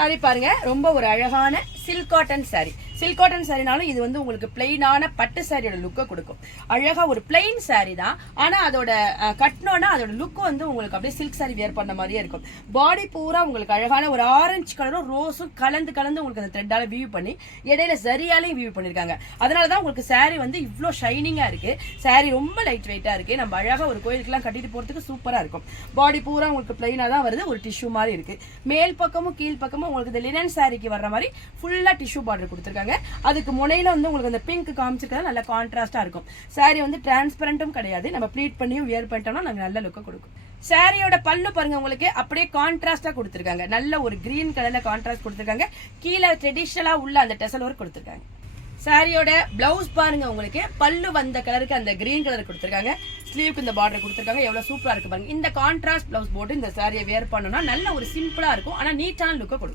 Sorry பாருங்க, ரொம்ப ஒரு அழகான silk cotton sari. Silk cotton சாரினாலும் இது வந்து உங்களுக்கு பிளெயினான பட்டு சாரியோட லுக்கை கொடுக்கும். அழகா ஒரு பிளெயின் சாரி தான், ஆனா அதோட கட்டினோன்னா அதோட லுக் வந்து உங்களுக்கு அப்படியே சில்க் சாரி வியர் பண்ண மாதிரியே இருக்கும். பாடி பூரா உங்களுக்கு அழகான ஒரு ஆரஞ்சு கலரும் ரோஸும் கலந்து கலந்து உங்களுக்கு அந்த த்ரெட்டால வியூ பண்ணி இடையில சரியாலையும் வியூ பண்ணிருக்காங்க. அதனாலதான் உங்களுக்கு சாரி வந்து இவ்வளோ ஷைனிங்கா இருக்கு. சாரி ரொம்ப லைட் வெயிட்டா இருக்கு. நம்ம அழகா ஒரு கோயிலுக்குலாம் கட்டிட்டு போறதுக்கு சூப்பரா இருக்கும். பாடி பூரா உங்களுக்கு பிளெயினா தான் வருது, ஒரு டிஷ்யூ மாதிரி இருக்கு. மேல் பக்கமும் கீழ் பக்கமும் உங்களுக்கு இந்த லினன் சாரிக்கு வர்ற மாதிரி ஃபுல்லா டிஷ்யூ பார்டர் கொடுத்துருக்காங்க. அதுக்கு முனையில வந்து உங்களுக்கு அந்த பிங்க் காமிச்சிருக்கிறது நல்ல கான்ட்ராஸ்டா இருக்கும். சாரி வந்து டிரான்ஸ்பரண்டும் கிடையாது, நம்ம ப்ளீட் பண்ணியும் வியர் பண்ணிட்டோம்னா நாங்க நல்ல லுக்கை கொடுக்கும். சாரியோட பல்லு பாருங்க, உங்களுக்கு அப்படியே கான்ட்ராஸ்டா கொடுத்துருக்காங்க. நல்ல ஒரு கிரீன் கலர்ல கான்ட்ராஸ்ட் கொடுத்துருக்காங்க. கீழே ட்ரெடிஷனலா உள்ள அந்த டெசல் ஒர்க் கொடுத்துருக்காங்க. சாரியோட பிளவுஸ் பாருங்க, உங்களுக்கு பல்லு வந்த கலருக்கு அந்த கிரீன் கலர் கொடுத்துருக்காங்க. ஸ்லீவுக்கு இந்த பார்டர் கொடுத்துருக்காங்க. எவ்வளவு சூப்பரா இருக்கு பாருங்க. இந்த கான்ட்ராஸ்ட் பிளவுஸ் போட்டு இந்த சாரியை வியர் பண்ணோம்னா நல்ல ஒரு சிம்பிளா இருக்கும், ஆனா நீட்டான லுக்கை கொடுக்கும்.